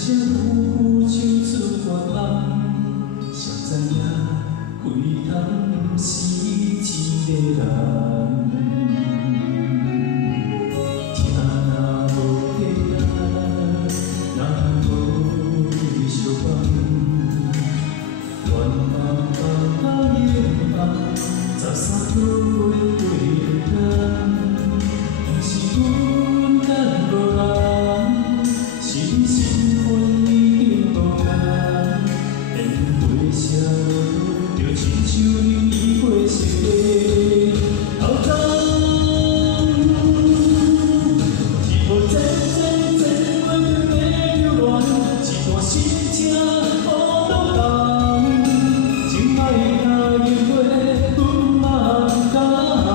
声呼唱出发红，谁知影开头是一个人。听若无体啊，哪通无相伴？愿望放眼望，13岁过天，不是阮等无人，是你身份已经无同。缘分写落，就亲像你已过世的头鬃。一无真真真爱着的流恋，一段心情乌落人。情爱若因过，阮嘛不敢谈。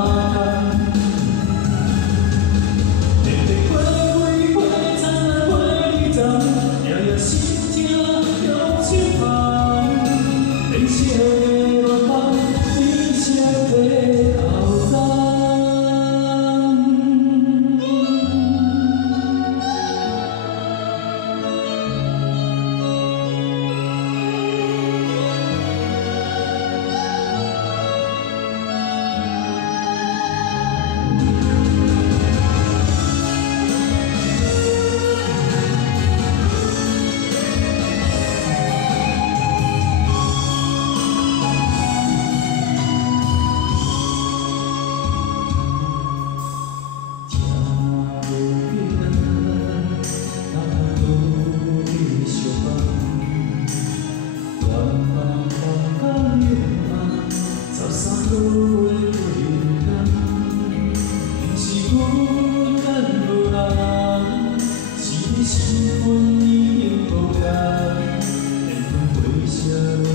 日日过几回，灿烂过二十，夜夜心情用心烦。人生的乱梦，你写的头鬃。13岁过天，不是阮等无人，是你身份已经无同。缘分写落，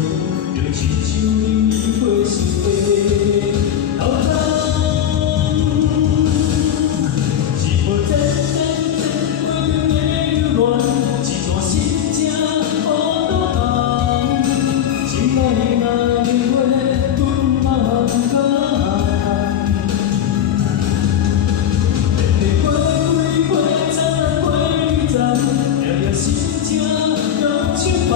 就亲像你已过世的头鬃。一无真真真爱着的流恋，一段心情乌落红。情爱若因过，阮嘛不敢谈。日日过几回，灿烂过二十，夜夜心情用手放。